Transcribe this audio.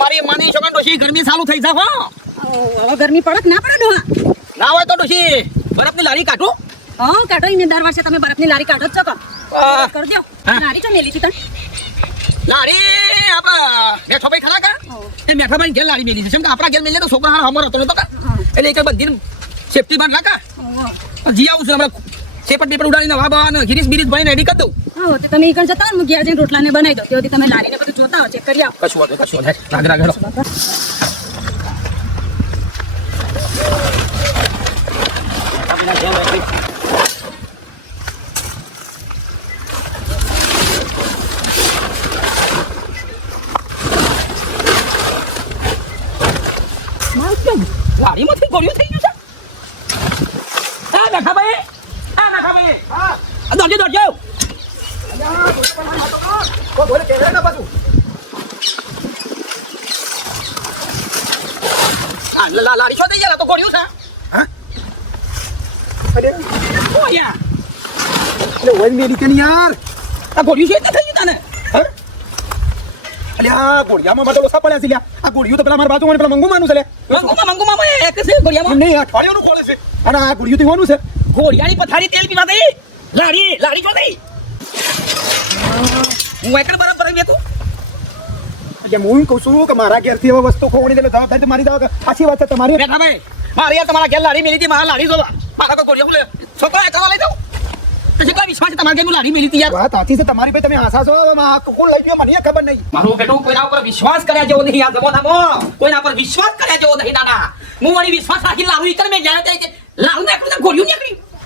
મારી માની છોકરા ડોશી ગરમી ચાલુ થઈ જા હો હવે ગરમી પડે કે ના પડે ડોહા? ના હોય તો ડોશી બરફની લારી કાઢો. હા કાઢો ને, દર વર્ષે તમે બરફની લારી કાઢો જ છો કો કરી દો. હા. લારી ચો મેલી છે તને? લારી આપણા મેઠો ભાઈ ખરા કા એ મેઠા ભાઈ ઘેર લારી મેલી છે. કેમ કે આપણા ઘેર મેલી તો છોકરા હાર હમર હતો નતો કા એટલે એક બંધીને સેફટી બાર નાખા જી આવું છું હમણાં સેપટ પેપર ઉડાડીને વાબા ને ગિરીશ બિરીશ ભાઈ રેડી કરી દઉં. હા તો તમે ઈકણ જતા ને ઘેર જઈને રોટલાને બનાવી દો. ત્યાંથી તમે લારીને બધું જોતા હો, ચેક કરી આવો. કશું વાંધો રાગ હેડો. લારીમાંથી ગોળીઓ થઈ ગયું છે. મેઠા ભાઈ દોડજો લારી છો થઈ ગયા તો ગોળીઓ છે. યાર આ ગોળીઓ છે થઈ ગયું તને અલ્યા ગોળિયામાં મારે લોસા પડ્યા છે લ્યા. આ ગોળિયું તો પેલા મારા બાજુમાં પેલા મંગુ માનું છે લે. મંગુમાં એક છે ગોળિયામાં નહીં અઠવાડિયાનું ખોળે છે અને આ ગોળિયું તો હોવાનું છે. ગોળિયાની પથારી તેલ પીવા દઈ લારી છો દઈ હું એકડ બરાબર બેઠું. એટલે હું કહું છું કે મારા ઘેરથી હવે વસ્તુ ખોવાની એટલે જવાબદારી તો મારી દાવ સાચી વાત છે તમારી. બેઠા ભાઈ મારે યાર તમારા ઘેર લારી મેલી હતી મારા લારી જોવા મારા કોઈ ગોળિયો લે છોકરા એકવા લઈ જાઉં પછી કઈ વિશ્વાસ છે તમારા ઘેર લારી મેલી હતી યાર. વાત સાચી છે તમારી ભાઈ, તમે આશા છો કોણ લઈ ગયો મને ખબર નહીં. મારું બેટું કોઈના ઉપર વિશ્વાસ કર્યા જેવો નહીં આ જમાનામાં. કોઈના પર વિશ્વાસ કર્યા જેવો નહીં નાના. હું વળી વિશ્વાસ રાખી લાવું ઈકર મેં ગયા લાવું ને ગોળિયું નીકળી